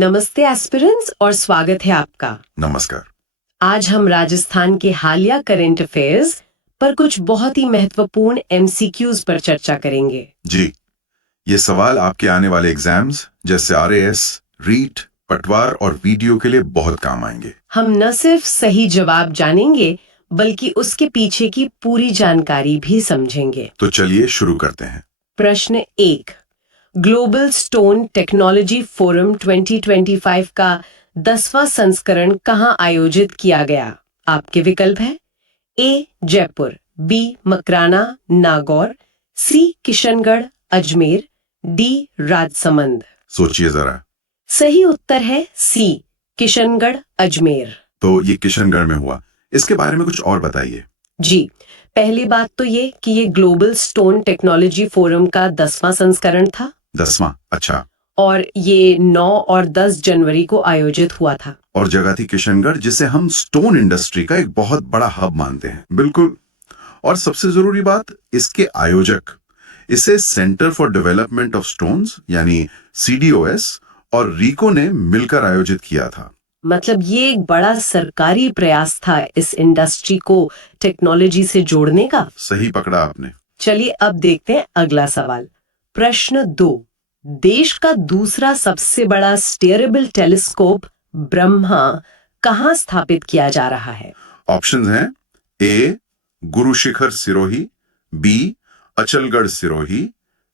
नमस्ते एस्पिरेंट्स और स्वागत है आपका। नमस्कार। आज हम राजस्थान के हालिया करंट अफेयर्स पर कुछ बहुत ही महत्वपूर्ण एमसीक्यूज पर चर्चा करेंगे। जी, ये सवाल आपके आने वाले एग्जाम्स जैसे आरएएस, रीट, पटवार और वीडियो के लिए बहुत काम आएंगे। हम न सिर्फ सही जवाब जानेंगे बल्कि उसके पीछे की पूरी जानकारी भी समझेंगे। तो चलिए शुरू करते हैं। प्रश्न 1। ग्लोबल स्टोन टेक्नोलॉजी फोरम 2025 का 10वां संस्करण कहाँ आयोजित किया गया? आपके विकल्प है ए जयपुर, बी मकराना नागौर, सी किशनगढ़ अजमेर, डी राजसमंद। सोचिए जरा। सही उत्तर है सी किशनगढ़ अजमेर। तो ये किशनगढ़ में हुआ, इसके बारे में कुछ और बताइए। जी, पहली बात तो ये कि ये ग्लोबल स्टोन टेक्नोलॉजी फोरम का 10वां संस्करण था 10वां, अच्छा। और ये 9 और 10 जनवरी को आयोजित हुआ था। और जगह थी किशनगढ़, जिसे हम स्टोन इंडस्ट्री का एक बहुत बड़ा हब मानते हैं। बिल्कुल। और सबसे जरूरी बात, इसके आयोजक इसे centre for development of stones यानी CDOS और रीको ने मिलकर आयोजित किया था। मतलब ये एक बड़ा सरकारी प्रयास था इस इंडस्ट्री को टेक्नोलॉजी से जोड़ने का। सही पकड़ा आपने। चलिए अब देखते हैं अगला सवाल। प्रश्न 2। देश का दूसरा सबसे बड़ा स्टीयरेबल टेलीस्कोप ब्रह्मा कहाँ स्थापित किया जा रहा है? ऑप्शंस हैं ए गुरु शिखर सिरोही, बी अचलगढ़ सिरोही,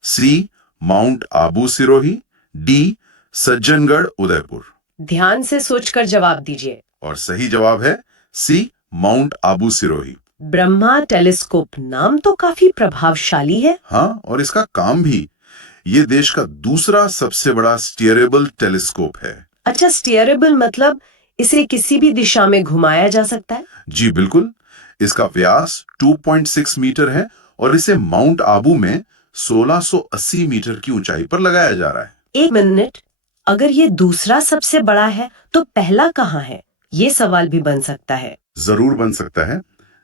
सी माउंट आबू सिरोही, डी सज्जनगढ़ उदयपुर। ध्यान से सोचकर जवाब दीजिए। और सही जवाब है सी माउंट आबू सिरोही। ब्रह्मा टेलीस्कोप नाम तो काफी प्रभावशाली है। हाँ, और इसका काम भी। ये देश का दूसरा सबसे बड़ा स्टीयरेबल टेलीस्कोप है। अच्छा, स्टीयरेबल मतलब इसे किसी भी दिशा में घुमाया जा सकता है? जी बिल्कुल। इसका व्यास 2.6 मीटर है और इसे माउंट आबू में 1680 मीटर की ऊंचाई पर लगाया जा रहा है। एक मिनट, अगर ये दूसरा सबसे बड़ा है तो पहला कहाँ है? ये सवाल भी बन सकता है। जरूर बन सकता है।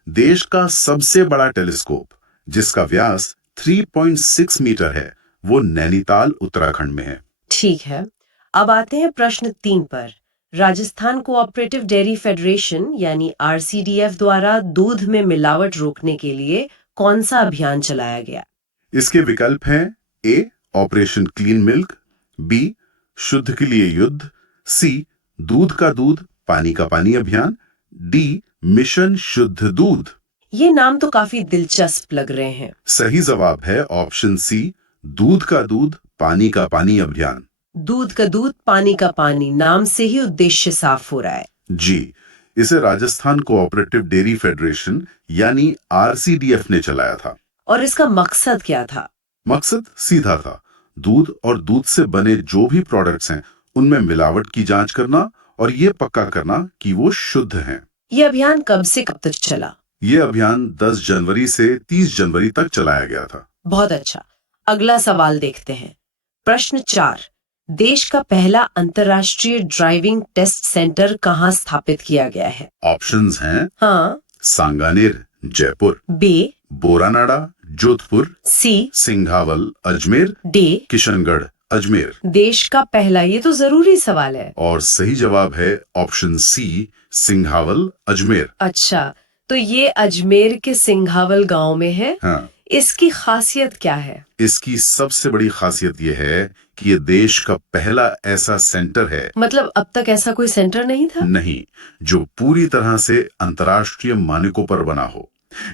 देश का सबसे बड़ा टेलीस्कोप, जिसका व्यास 3.6 मीटर है, वो नैनीताल उत्तराखंड में है। ठीक है, अब आते हैं प्रश्न 3 पर। राजस्थान कोऑपरेटिव डेयरी फेडरेशन यानी RCDF द्वारा दूध में मिलावट रोकने के लिए कौन सा अभियान चलाया गया? इसके विकल्प हैं ए ऑपरेशन क्लीन मिल्क, बी शुद्ध के लिए युद्ध, सी दूध का दूध पानी का पानी अभियान, डी मिशन शुद्ध दूध। ये नाम तो काफी दिलचस्प लग रहे हैं। सही जवाब है ऑप्शन सी दूध का दूध पानी का पानी अभियान। दूध का दूध पानी का पानी, नाम से ही उद्देश्य साफ हो रहा है। जी, इसे राजस्थान कोऑपरेटिव डेयरी फेडरेशन यानी RCDF ने चलाया था। और इसका मकसद क्या था? मकसद सीधा था, दूध और दूध से बने जो भी प्रोडक्ट्स हैं उनमें मिलावट की जांच करना और ये पक्का करना कि वो शुद्ध हैं। ये अभियान कब से कब तक चला? ये अभियान 10 जनवरी से 30 जनवरी तक चलाया गया था। बहुत अच्छा, अगला सवाल देखते हैं। प्रश्न 4। देश का पहला अंतर्राष्ट्रीय ड्राइविंग टेस्ट सेंटर कहाँ स्थापित किया गया है? ऑप्शंस हैं हाँ, सांगानेर जयपुर, बी, बोरानाड़ा जोधपुर, सी, सिंघावल अजमेर, डी। किशनगढ़ अजमेर। देश का पहला, ये तो जरूरी सवाल है। और सही जवाब है ऑप्शन सी सिंघावल अजमेर। अच्छा, तो ये अजमेर के सिंघावल गांव में है। हाँ, इसकी खासियत क्या है? इसकी सबसे बड़ी खासियत यह है कि ये देश का पहला ऐसा सेंटर है, मतलब अब तक ऐसा कोई सेंटर नहीं था? नहीं, जो पूरी तरह से अंतर्राष्ट्रीय मानकों पर बना हो।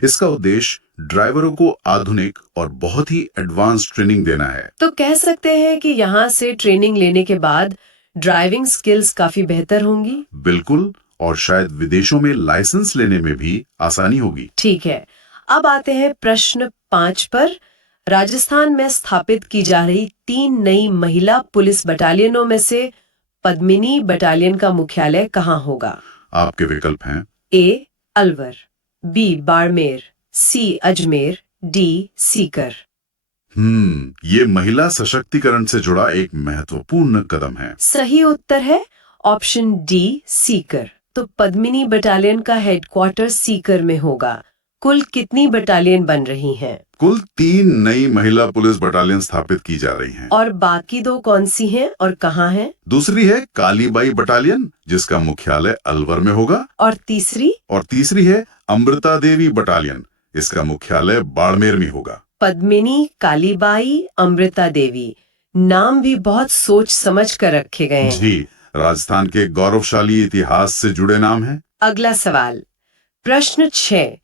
इसका उद्देश्य ड्राइवरों को आधुनिक और बहुत ही एडवांस ट्रेनिंग देना है। तो कह सकते हैं कि यहाँ से ट्रेनिंग लेने के बाद ड्राइविंग स्किल्स काफी बेहतर होंगी। बिल्कुल, और शायद विदेशों में लाइसेंस लेने में भी आसानी होगी। ठीक है, अब आते हैं प्रश्न 5 पर। राजस्थान में स्थापित की जा रही 3 नई महिला पुलिस बटालियनों में से पद्मिनी बटालियन का मुख्यालय कहाँ होगा? आपके विकल्प हैं ए अलवर, बी बाड़मेर, सी अजमेर, डी सीकर। ये महिला सशक्तिकरण से जुड़ा एक महत्वपूर्ण कदम है। सही उत्तर है ऑप्शन डी सीकर। तो पद्मिनी बटालियन का हेडक्वार्टर सीकर में होगा। कुल कितनी बटालियन बन रही हैं? कुल 3 नई महिला पुलिस बटालियन स्थापित की जा रही हैं। और बाकी 2 कौन सी हैं और कहाँ हैं? दूसरी है कालीबाई बटालियन, जिसका मुख्यालय अलवर में होगा। और तीसरी? और तीसरी है अमृता देवी बटालियन, इसका मुख्यालय बाड़मेर में होगा। पद्मिनी, कालीबाई, अमृता देवी, नाम भी बहुत सोच समझ कर रखे गए हैं। जी, राजस्थान के गौरवशाली इतिहास से जुड़े नाम हैं। अगला सवाल, प्रश्न 6।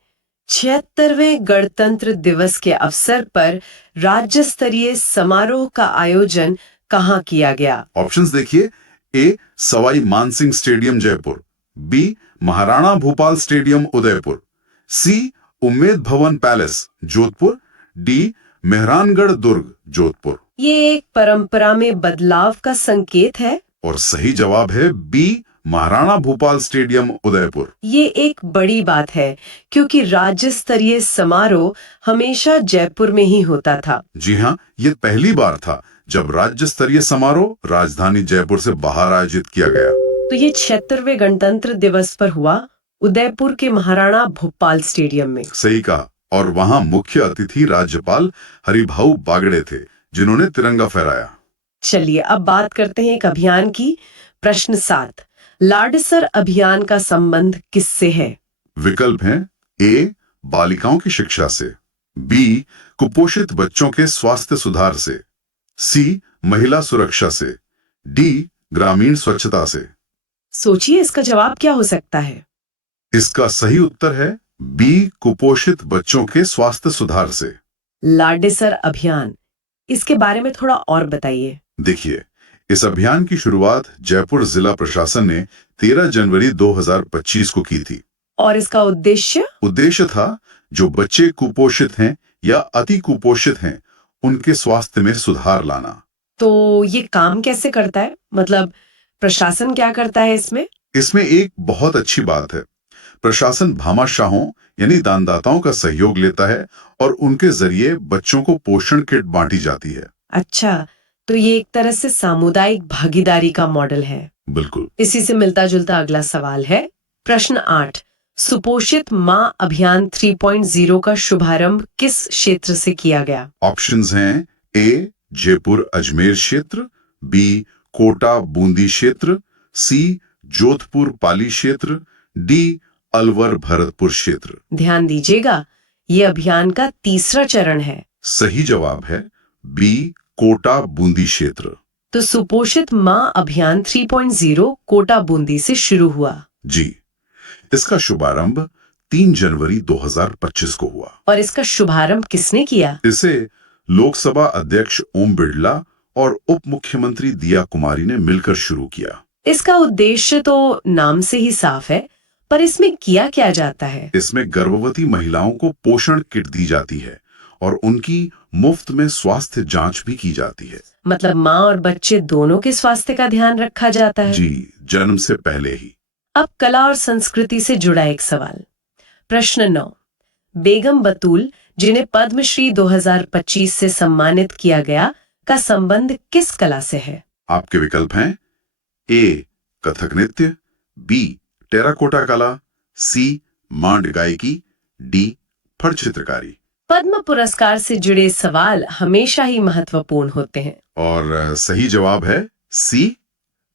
76वें गणतंत्र दिवस के अवसर पर राज्य स्तरीय समारोह का आयोजन कहाँ किया गया? ऑप्शंस देखिए। A Sawai Mansingh stadium Jaipur, B Maharana Bhupal stadium Udaipur, C Umaid Bhawan palace Jodhpur, D Mehrangarh Durg Jodhpur. ये एक परंपरा में बदलाव का संकेत है। और सही जवाब है बी महाराणा भूपाल स्टेडियम उदयपुर। ये एक बड़ी बात है क्योंकि राज्य स्तरीय समारोह हमेशा जयपुर में ही होता था। जी हाँ, ये पहली बार था जब राज्य स्तरीय समारोह राजधानी जयपुर से बाहर आयोजित किया गया। तो ये 76वें गणतंत्र दिवस पर हुआ उदयपुर के महाराणा भोपाल स्टेडियम में। सही कहा। और वहाँ मुख्य अतिथि राज्यपाल हरिभाऊ बागड़े थे, जिन्होंने तिरंगा फहराया। चलिए अब बात करते हैं एक अभियान की। प्रश्न 7। लाडसर अभियान का संबंध किससे है? विकल्प हैं। ए बालिकाओं की शिक्षा से, बी कुपोषित बच्चों के स्वास्थ्य सुधार से, सी महिला सुरक्षा से, डी ग्रामीण स्वच्छता से। सोचिए इसका जवाब क्या हो सकता है? इसका सही उत्तर है बी कुपोषित बच्चों के स्वास्थ्य सुधार से। लाडसर अभियान, इसके बारे में थोड़ा और बताइए। देखिए, इस अभियान की शुरुआत जयपुर जिला प्रशासन ने 13 जनवरी 2025 को की थी। और इसका उद्देश्य था जो बच्चे कुपोषित हैं या अति कुपोषित हैं, उनके स्वास्थ्य में सुधार लाना। तो ये काम कैसे करता है? मतलब प्रशासन क्या करता है इसमें? इसमें एक बहुत अच्छी बात है। प्रशासन भामाशाहों यानी दानदाताओं का सहयोग लेता है और उनके जरिए बच्चों को पोषण किट बांटी जाती है। अच्छा, तो ये एक तरह से सामुदायिक भागीदारी का मॉडल है। बिल्कुल। इसी से मिलता जुलता अगला सवाल है। प्रश्न 8। सुपोषित मां अभियान 3.0 का शुभारंभ किस क्षेत्र से किया गया? ऑप्शंस हैं। ए जयपुर अजमेर क्षेत्र, बी कोटा बूंदी क्षेत्र, सी जोधपुर पाली क्षेत्र, डी अलवर भरतपुर क्षेत्र। ध्यान दीजिएगा, ये अभियान का तीसरा चरण है। सही जवाब है बी कोटा बूंदी क्षेत्र। तो सुपोषित मां अभियान 3.0 कोटा बूंदी से शुरू हुआ। जी, इसका शुभारंभ 3 जनवरी 2025 को हुआ। और इसका शुभारंभ किसने किया? इसे लोकसभा अध्यक्ष ओम बिरला और उप मुख्यमंत्री दिया कुमारी ने मिलकर शुरू किया। इसका उद्देश्य तो नाम से ही साफ है, पर इसमें किया क्या जाता है? इसमें गर्भवती महिलाओं को पोषण किट दी जाती है और उनकी मुफ्त में स्वास्थ्य जांच भी की जाती है। मतलब माँ और बच्चे दोनों के स्वास्थ्य का ध्यान रखा जाता है। जी, जन्म से पहले ही। अब कला और संस्कृति से जुड़ा एक सवाल। प्रश्न 9। बेगम बतूल, जिन्हें पद्मश्री 2025 से सम्मानित किया गया, का संबंध किस कला से है? आपके विकल्प हैं। ए कथक नृत्य, बी टेराकोटा कला, सी मांड गायकी, डी फड़ चित्रकारी। पद्म पुरस्कार से जुड़े सवाल हमेशा ही महत्वपूर्ण होते हैं। और सही जवाब है सी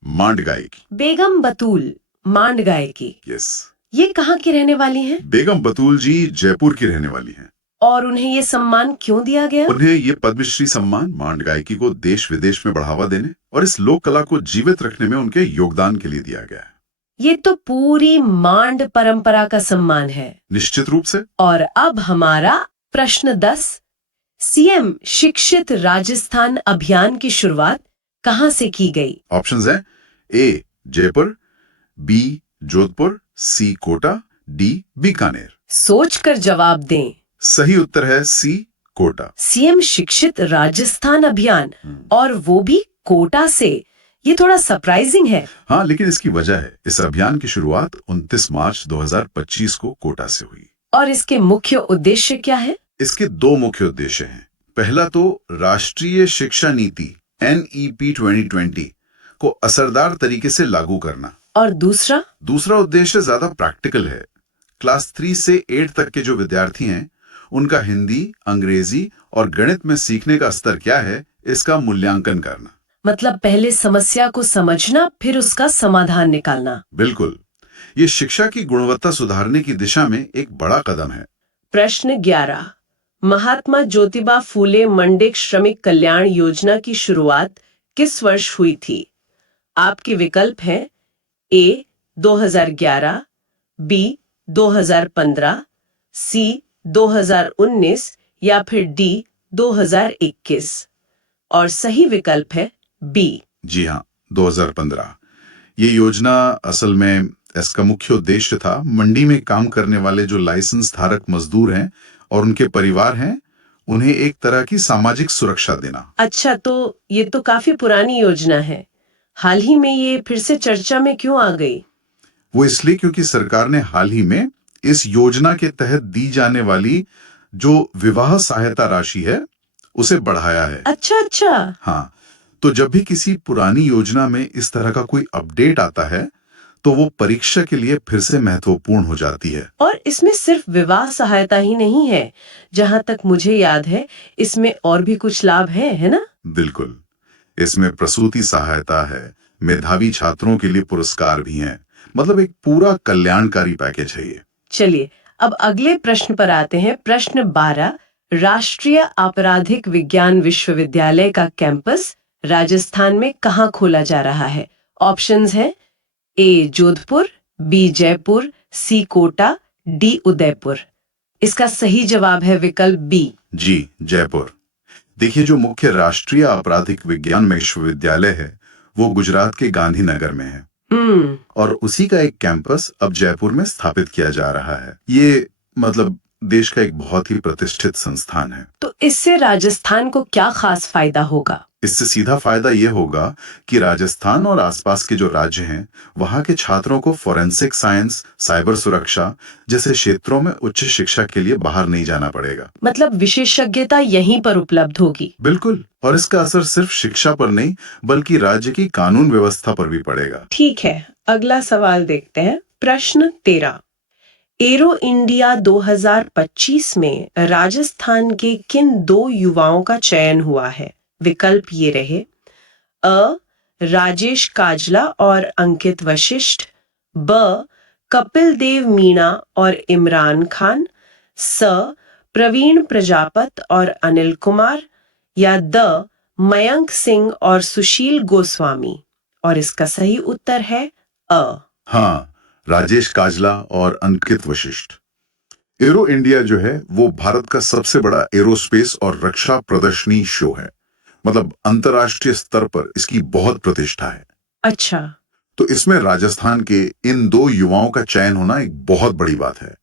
मांड गायकी। बेगम बतूल मांड गायकी, यस। ये कहाँ की रहने वाली हैं? बेगम बतूल जी जयपुर की रहने वाली हैं। और उन्हें ये सम्मान क्यों दिया गया? उन्हें ये पद्मश्री सम्मान मांड गायकी को देश विदेश में बढ़ावा देने और इस लोक कला को जीवित रखने में उनके योगदान के लिए दिया गया है। ये तो पूरी मांड परंपरा का सम्मान है। निश्चित रूप से। और अब हमारा प्रश्न 10। सीएम शिक्षित राजस्थान अभियान की शुरुआत कहां से की गई? ऑप्शंस हैं। ए जयपुर, बी जोधपुर, सी कोटा, डी बीकानेर। सोचकर जवाब दें। सही उत्तर है सी कोटा। सीएम शिक्षित राजस्थान अभियान, और वो भी कोटा से। ये थोड़ा सरप्राइजिंग है। हाँ, लेकिन इसकी वजह है इस अभियान की शुरुआत 29 मार्च 2025 को कोटा से हुई। और इसके मुख्य उद्देश्य क्या है? इसके 2 मुख्य उद्देश्य हैं। पहला तो राष्ट्रीय शिक्षा नीति NEP 2020 को असरदार तरीके से लागू करना। और दूसरा? दूसरा उद्देश्य ज्यादा प्रैक्टिकल है। क्लास 3 से 8 तक के जो विद्यार्थी हैं, उनका हिंदी, अंग्रेजी और गणित में सीखने का स्तर क्या है, इसका मूल्यांकन करना। मतलब पहले समस्या को समझना, फिर उसका समाधान निकालना। बिल्कुल, ये शिक्षा की गुणवत्ता सुधारने की दिशा में एक बड़ा कदम है। प्रश्न 11। महात्मा ज्योतिबा फूले मंडिक श्रमिक कल्याण योजना की शुरुआत किस वर्ष हुई थी? आपके विकल्प हैं ए 2011, बी 2015, सी 2019 या फिर डी 2021। और सही विकल्प है बी। जी हाँ, 2015। ये योजना असल में इसका मुख्य उद्देश्य था मंडी में काम करने वाले जो लाइसेंस धारक मजदूर हैं और उनके परिवार हैं, उन्हें एक तरह की सामाजिक सुरक्षा देना। अच्छा, तो ये तो काफी पुरानी योजना है। हाल ही में ये फिर से चर्चा में क्यों आ गई? वो इसलिए क्योंकि सरकार ने हाल ही में इस योजना के तहत दी जाने वाली जो विवाह सहायता राशि है, उसे बढ़ाया है। अच्छा अच्छा। हाँ, तो जब भी किसी पुरानी योजना में इस तरह का कोई अपडेट आता है, तो वो परीक्षा के लिए फिर से महत्वपूर्ण हो जाती है। और इसमें सिर्फ विवाह सहायता ही नहीं है, जहां तक मुझे याद है इसमें और भी कुछ लाभ है ना? बिल्कुल, इसमें प्रसूति सहायता है, मेधावी छात्रों के लिए पुरस्कार भी हैं, मतलब एक पूरा कल्याणकारी पैकेज है ये। चलिए, अब अगले प्रश्न पर आते हैं। प्रश्न 12। राष्ट्रीय आपराधिक विज्ञान विश्वविद्यालय का कैंपस राजस्थान में कहाँ खोला जा रहा है? ऑप्शंस हैं ए जोधपुर, बी जयपुर, सी कोटा, डी उदयपुर। इसका सही जवाब है विकल्प बी। जी, जयपुर। देखिए, जो मुख्य राष्ट्रीय आपराधिक विज्ञान विश्वविद्यालय है, वो गुजरात के गांधीनगर में है और उसी का एक कैंपस अब जयपुर में स्थापित किया जा रहा है। ये मतलब देश का एक बहुत ही प्रतिष्ठित संस्थान है। तो इससे राजस्थान को क्या खास फायदा होगा? इससे सीधा फायदा ये होगा कि राजस्थान और आसपास के जो राज्य हैं, वहां के छात्रों को फोरेंसिक साइंस, साइबर सुरक्षा जैसे क्षेत्रों में उच्च शिक्षा के लिए बाहर नहीं जाना पड़ेगा। मतलब विशेषज्ञता यहीं पर उपलब्ध होगी। बिल्कुल, और इसका असर सिर्फ शिक्षा पर नहीं, बल्कि राज्य की कानून व्यवस्था पर भी पड़ेगा। ठीक है, अगला सवाल देखते हैं। प्रश्न 13। एरो इंडिया 2025 में राजस्थान के किन 2 युवाओं का चयन हुआ है? विकल्प ये रहे अ राजेश काजला और अंकित वशिष्ठ, ब कपिल देव मीणा और इमरान खान, स प्रवीण प्रजापत और अनिल कुमार, या द मयंक सिंह और सुशील गोस्वामी। और इसका सही उत्तर है अ। हाँ, राजेश काजला और अंकित वशिष्ठ। एरो इंडिया जो है वो भारत का सबसे बड़ा एरोस्पेस और रक्षा प्रदर्शनी शो है, मतलब अंतर्राष्ट्रीय स्तर पर इसकी बहुत प्रतिष्ठा है। अच्छा। तो इसमें राजस्थान के इन 2 युवाओं का चयन होना एक बहुत बड़ी बात है।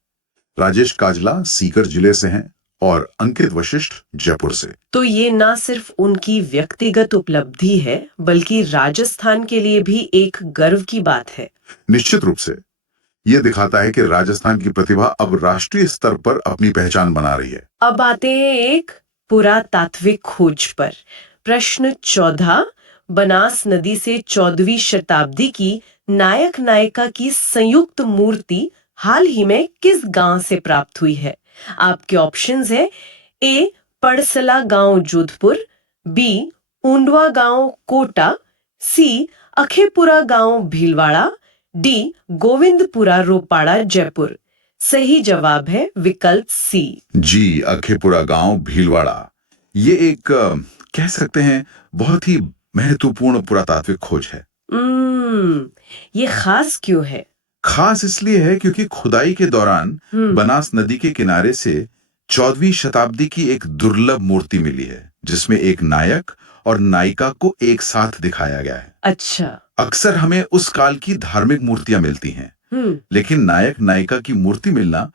राजेश काजला सीकर जिले से हैं और अंकित वशिष्ठ जयपुर से। तो ये ना सिर्फ उनकी व्यक्तिगत उपलब्धि है, बल्कि राजस्थान के लिए भी एक गर्व की बात है। निश्चित रूप से ये दिखाता है कि राजस्थान की प्रतिभा अब राष्ट्रीय स्तर पर अपनी पहचान बना रही है। अब आते हैं एक पुरातात्विक खोज पर। प्रश्न 14। बनास नदी से 14वीं शताब्दी की नायक नायिका की संयुक्त मूर्ति हाल ही में किस गांव से प्राप्त हुई है? आपके ऑप्शंस है ए पड़सला गांव जोधपुर, बी ऊंडवा गांव कोटा, सी अखेपुरा गांव भीलवाड़ा, डी गोविंदपुरा रोपाड़ा जयपुर। सही जवाब है विकल्प सी। जी, अखेपुरा गांव भीलवाड़ा। ये एक कह सकते हैं बहुत ही महत्वपूर्ण पुरातात्विक खोज है। ये खास क्यों है? खास इसलिए है क्योंकि खुदाई के दौरान बनास नदी के किनारे से 14वीं शताब्दी की एक दुर्लभ मूर्ति मिली है, जिसमें एक नायक और नायिका को एक साथ दिखाया गया है। अच्छा। अक्सर हमें उस काल की धार्मिक मूर्तियां मिलती हैं, लेकिन नायक नायिका की मूर्ति मिलना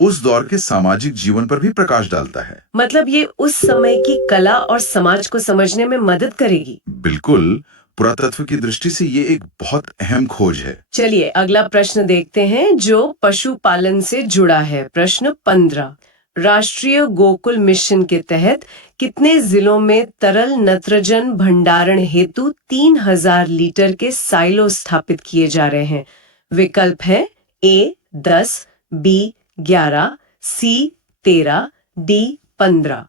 उस दौर के सामाजिक जीवन पर भी प्रकाश डालता है। मतलब ये उस समय की कला और समाज को समझने में मदद करेगी। बिल्कुल, पुरातत्व की दृष्टि से ये एक बहुत अहम खोज है। चलिए अगला प्रश्न देखते हैं जो पशुपालन से जुड़ा है। प्रश्न 15। राष्ट्रीय गोकुल मिशन के तहत कितने जिलों में तरल नत्रजन भंडारण हेतु 3000 लीटर के साइलो स्थापित किए जा रहे हैं? विकल्प है ए 10, बी 11, सी 13, डी 15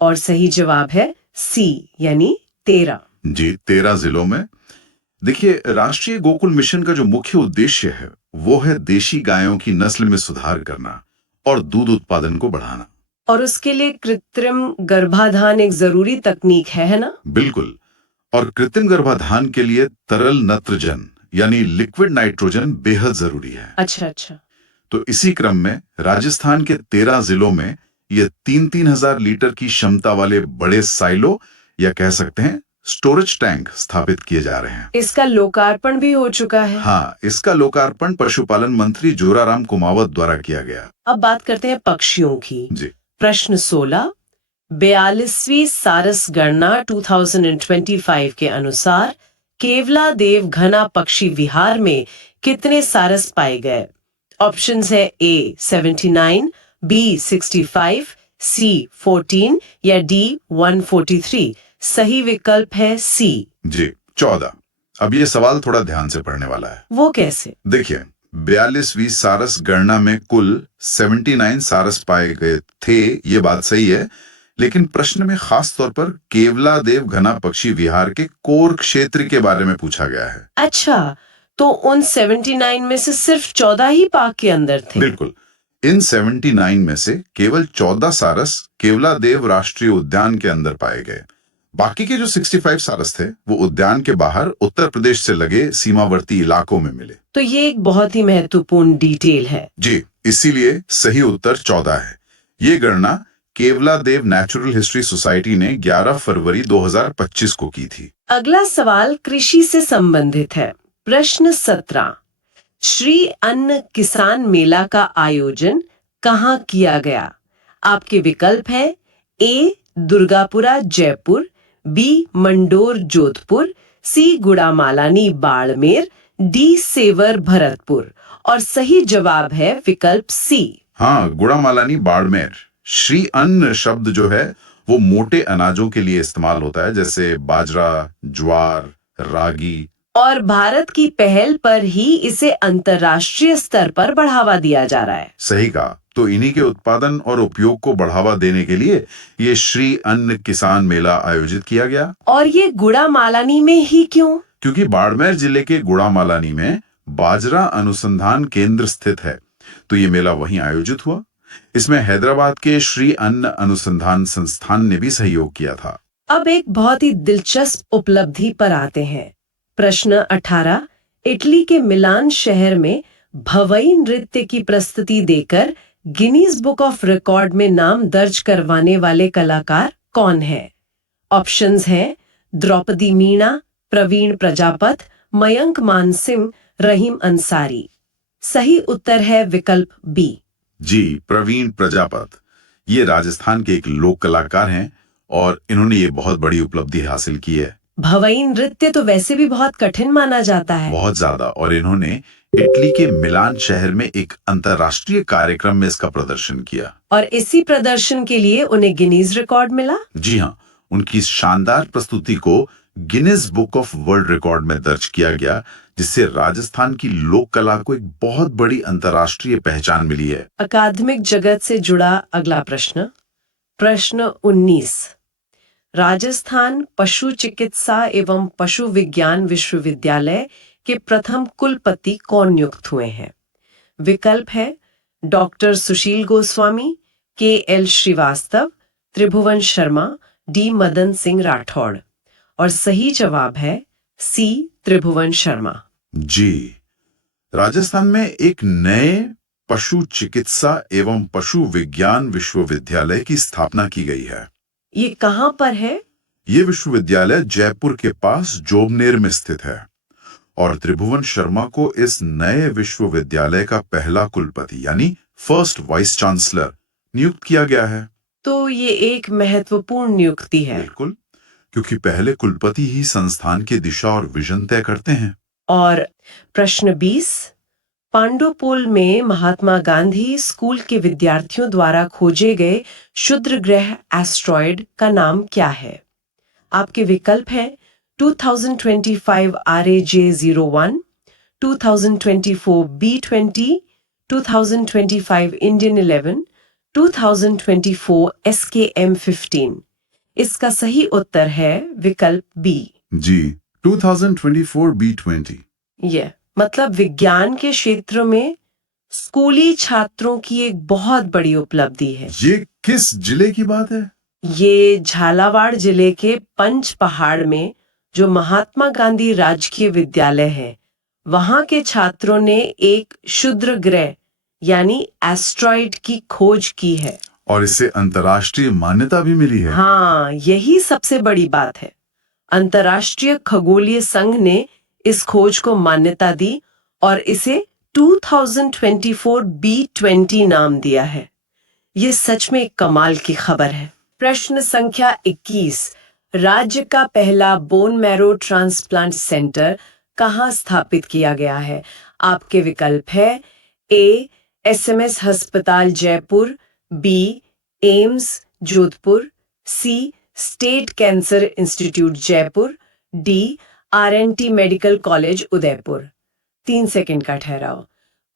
और सही जवाब है सी यानी 13। जी, 13 जिलों में। देखिए, राष्ट्रीय गोकुल मिशन का जो मुख्य उद्देश्य है वो है देशी गायों की नस्ल में सुधार करना और दूध उत्पादन को बढ़ाना। और उसके लिए कृत्रिम गर्भाधान एक जरूरी तकनीक है ना? बिल्कुल। और कृत्रिम गर्भाधान के लिए तरल नत्रजन यानी लिक्विड नाइट्रोजन बेहद जरूरी है। अच्छा अच्छा। तो इसी क्रम में राजस्थान के 13 जिलों में ये 3-3 हजार लीटर की क्षमता वाले बड़े साइलो या कह सकते हैं स्टोरेज टैंक स्थापित किए जा रहे हैं। इसका लोकार्पण भी हो चुका है। हाँ, इसका लोकार्पण पशुपालन मंत्री जोराराम कुमावत द्वारा किया गया। अब बात करते हैं पक्षियों की। जी, प्रश्न 16, 42वीं सारस गणना 2025 के अनुसार केवलादेव घना पक्षी विहार में कितने सारस पाए गए? ऑप्शंस है ए 79, बी 65, सी 14 या डी 143। सही विकल्प है सी। जी, 14। अब ये सवाल थोड़ा ध्यान से पढ़ने वाला है। वो कैसे? देखिए, 42वीं सारस गणना में कुल 79 सारस पाए गए थे, ये बात सही है, लेकिन प्रश्न में खास तौर पर केवलादेव घना पक्षी विहार के कोर क्षेत्र के बारे में पूछा गया है। अच्छा, तो उन 79 में से सिर्फ 14 ही पार्क के अंदर थे? बिल्कुल। इन 79 में से केवल 14 सारस केवलादेव राष्ट्रीय उद्यान के अंदर पाए गए। बाकी के जो 65 सारस थे वो उद्यान के बाहर उत्तर प्रदेश से लगे सीमावर्ती इलाकों में मिले। तो ये एक बहुत ही महत्वपूर्ण डिटेल है। जी, इसीलिए सही उत्तर 14 है। ये गणना केवलादेव नेचुरल हिस्ट्री सोसाइटी ने 11 फरवरी 2025 को की थी। अगला सवाल कृषि से संबंधित है। प्रश्न 17, श्री अन्न किसान मेला का आयोजन कहाँ किया गया? आपके विकल्प है ए दुर्गापुरा जयपुर, बी मंडोर जोधपुर, सी गुड़ामालानी बाड़मेर, डी सेवर भरतपुर और सही जवाब है विकल्प सी। हाँ, गुड़ामालानी बाड़मेर। श्री अन्न शब्द जो है वो मोटे अनाजों के लिए इस्तेमाल होता है, जैसे बाजरा, ज्वार, रागी। और भारत की पहल पर ही इसे अंतर्राष्ट्रीय स्तर पर बढ़ावा दिया जा रहा है। सही कहा। तो इन्हीं के उत्पादन और उपयोग को बढ़ावा देने के लिए ये श्री अन्न किसान मेला आयोजित किया गया। और ये गुड़ामालानी में ही क्यों? क्योंकि बाड़मेर जिले के गुड़ामालानी में बाजरा अनुसंधान केंद्र स्थित है, तो ये मेला वहीं आयोजित हुआ। इसमें हैदराबाद के श्री अन्न अनुसंधान संस्थान ने भी सहयोग किया था। अब एक बहुत ही दिलचस्प उपलब्धि पर आते हैं। प्रश्न 18, इटली के मिलान शहर में भवई नृत्य की प्रस्तुति देकर गिनीज बुक ऑफ रिकॉर्ड में नाम दर्ज करवाने वाले कलाकार कौन है? ऑप्शंस हैं द्रौपदी मीणा, प्रवीण प्रजापत, मयंक मानसिंह, रहीम अंसारी। सही उत्तर है विकल्प बी। जी, प्रवीण प्रजापत। ये राजस्थान के एक लोक कलाकार हैं और इन्होंने ये बहुत बड़ी उपलब्धि हासिल की है। भवई नृत्य तो वैसे भी बहुत कठिन माना जाता है। बहुत ज्यादा। और इन्होंने इटली के मिलान शहर में एक अंतर्राष्ट्रीय कार्यक्रम में इसका प्रदर्शन किया। और इसी प्रदर्शन के लिए उन्हें गिनीज रिकॉर्ड मिला। जी हाँ, उनकी इस शानदार प्रस्तुति को Guinness book of world record में दर्ज किया गया, जिससे राजस्थान की लोक कला को एक बहुत बड़ी अंतर्राष्ट्रीय पहचान मिली है। अकादमिक जगत से जुड़ा अगला प्रश्न। प्रश्न 19, राजस्थान पशु चिकित्सा एवं पशु विज्ञान विश्वविद्यालय के प्रथम कुलपति कौन नियुक्त हुए हैं? विकल्प है डॉक्टर सुशील गोस्वामी, के एल श्रीवास्तव, त्रिभुवन शर्मा, डी मदन सिंह राठौड़ और सही जवाब है सी त्रिभुवन शर्मा। जी, राजस्थान में एक नए पशु चिकित्सा एवं पशु विज्ञान विश्वविद्यालय की स्थापना की गई है। ये कहाँ पर है? ये विश्वविद्यालय जयपुर के पास जोबनेर में स्थित है और त्रिभुवन शर्मा को इस नए विश्वविद्यालय का पहला कुलपति यानी फर्स्ट वाइस चांसलर नियुक्त किया गया है। तो ये एक महत्वपूर्ण नियुक्ति है। बिल्कुल, क्योंकि पहले कुलपति ही संस्थान की दिशा और विजन तय करते हैं। और प्रश्न 20, पांडुपुल में महात्मा गांधी स्कूल के विद्यार्थियों द्वारा खोजे गए क्षुद्र ग्रह एस्ट्रॉयड का नाम क्या है? आपके विकल्प हैं 2025 RAJ01, 2024 B20, 2025 इंडियन 11, 2024 SKM 15। इसका सही उत्तर है विकल्प बी। जी, 2024 B20। ये मतलब विज्ञान के क्षेत्र में स्कूली छात्रों की एक बहुत बड़ी उपलब्धि है। ये किस जिले की बात है? ये झालावाड़ जिले के पंच पहाड़ में जो महात्मा गांधी राजकीय विद्यालय है, वहां के छात्रों ने एक क्षुद्र ग्रह यानी एस्ट्रॉइड की खोज की है। और इसे अंतर्राष्ट्रीय मान्यता भी मिली है। हाँ, यही सबसे बड़ी बात है। अंतर्राष्ट्रीय खगोलीय संघ ने इस खोज को मान्यता दी और इसे 2024 B20 नाम दिया है। ये सच में एक कमाल की खबर है। प्रश्न संख्या 21। राज्य का पहला बोन मैरो ट्रांसप्लांट सेंटर कहाँ स्थापित किया गया है? आपके विकल्प है ए SMS अस्पताल Jaipur, B AIIMS Jodhpur, C state cancer institute Jaipur, D RNT medical college Udaipur. 3 second का ठहराव।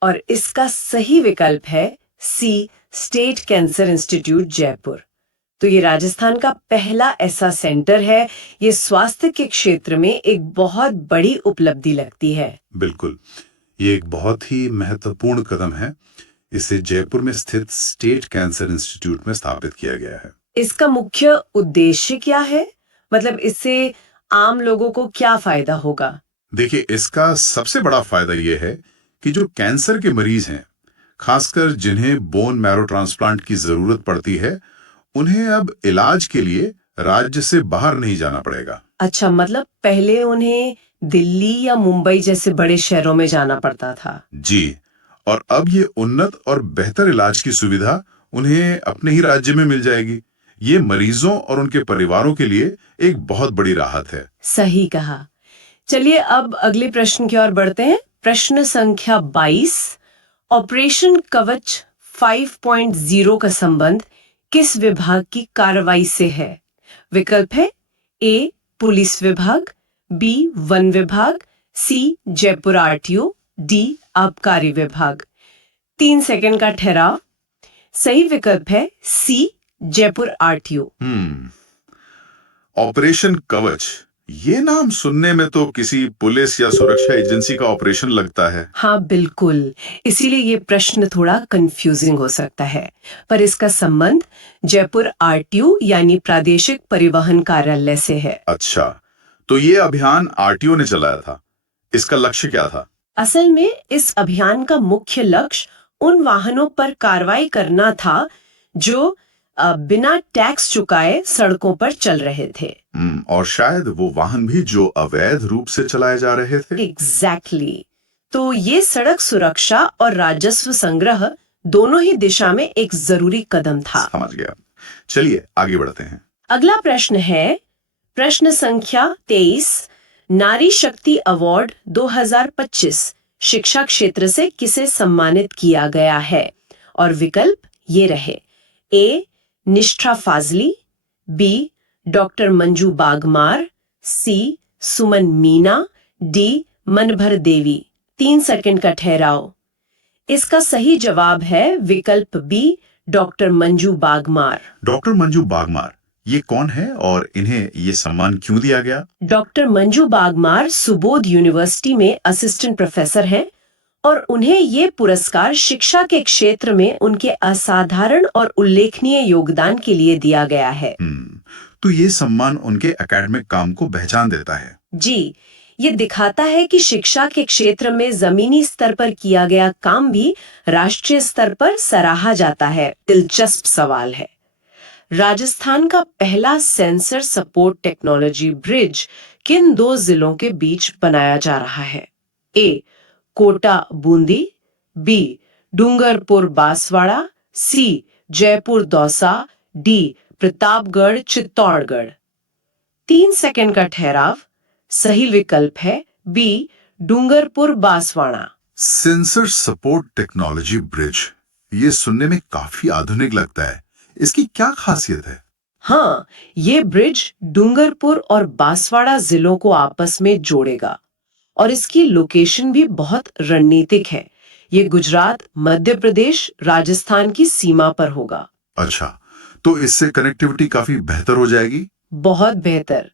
और इसका सही विकल्प है C state cancer institute Jaipur. तो ये राजस्थान का पहला ऐसा सेंटर है। ये स्वास्थ्य के क्षेत्र में एक बहुत बड़ी उपलब्धि लगती है। बिल्कुल, ये एक बहुत ही महत्वपूर्ण कदम है। इसे जयपुर में स्थित स्टेट कैंसर इंस्टीट्यूट में स्थापित किया गया है। इसका मुख्य उद्देश्य क्या है? मतलब इससे आम लोगों को क्या फायदा होगा? देखिए, इसका सबसे बड़ा फायदा यह है कि जो कैंसर के मरीज हैं, खासकर जिन्हें बोन मैरो ट्रांसप्लांट की जरूरत पड़ती है, उन्हें अब इलाज के लिए राज्य से बाहर नहीं जाना पड़ेगा। अच्छा, मतलब पहले उन्हें दिल्ली या मुंबई जैसे बड़े शहरों में जाना पड़ता था। जी, और अब ये उन्नत और बेहतर इलाज की सुविधा उन्हें अपने ही राज्य में मिल जाएगी। ये मरीजों और उनके परिवारों के लिए एक बहुत बड़ी राहत है। सही कहा। चलिए अब अगले प्रश्न की ओर बढ़ते हैं। प्रश्न संख्या 22। ऑपरेशन कवच 5.0 का संबंध किस विभाग की कार्रवाई से है? विकल्प है ए पुलिस विभाग, बी वन विभाग, सी जयपुर RTO, डी आबकारी विभाग। 3 सेकंड का ठहराव। सही विकल्प है सी जयपुर RTO। ऑपरेशन कवच, ये नाम सुनने में तो किसी पुलिस या सुरक्षा एजेंसी का ऑपरेशन लगता है। हाँ बिल्कुल, इसीलिए ये प्रश्न थोड़ा कंफ्यूजिंग हो सकता है, पर इसका संबंध जयपुर RTO यानी प्रादेशिक परिवहन कार्यालय से है। अच्छा, तो ये अभियान आरटीओ ने चलाया था। इसका लक्ष्य क्या था? असल में इस अभियान का मुख्य लक्ष्य उन वाहनों पर कार्रवाई करना था जो बिना टैक्स चुकाए सड़कों पर चल रहे थे। और शायद वो वाहन भी जो अवैध रूप से चलाए जा रहे थे। एग्जैक्टली। तो ये सड़क सुरक्षा और राजस्व संग्रह दोनों ही दिशा में एक जरूरी कदम था। समझ गया। चलिए आगे बढ़ते हैं। अगला प्रश्न है प्रश्न संख्या 23। नारी शक्ति अवार्ड 2025 शिक्षा क्षेत्र से किसे सम्मानित किया गया है? और विकल्प ये रहे A Nishtha Fazli, B doctor Manju Bagmar, C Suman Meena, D Manbhar Devi. 3 second का ठहराव। इसका सही जवाब है विकल्प B doctor Manju Bagmar. Doctor Manju Bagmar, ये कौन है और इन्हें ये सम्मान क्यों दिया गया? डॉक्टर मंजू बागमार सुबोध यूनिवर्सिटी में असिस्टेंट प्रोफेसर हैं और उन्हें ये पुरस्कार शिक्षा के क्षेत्र में उनके असाधारण और उल्लेखनीय योगदान के लिए दिया गया है। तो ये सम्मान उनके एकेडमिक काम को पहचान देता है। जी, ये दिखाता है कि शिक्षा के क्षेत्र में जमीनी स्तर पर किया गया काम भी राष्ट्रीय स्तर पर सराहा जाता है। दिलचस्प सवाल है। राजस्थान का पहला सेंसर सपोर्ट टेक्नोलॉजी ब्रिज किन 2 जिलों के बीच बनाया जा रहा है? A Kota Bundi, B Dungarpur Banswara, C Jaipur Dausa, D Pratapgarh Chittorgarh. 3 second का ठहराव। सही विकल्प है B Dungarpur Banswara. Sensor support technology bridge, ये सुनने में काफी आधुनिक लगता है। इसकी क्या खासियत है? हाँ, ये ब्रिज डूंगरपुर और बांसवाड़ा जिलों को आपस में जोड़ेगा और इसकी लोकेशन भी बहुत रणनीतिक है। ये गुजरात, मध्य प्रदेश, राजस्थान की सीमा पर होगा। अच्छा, तो इससे कनेक्टिविटी काफी बेहतर हो जाएगी। बहुत बेहतर।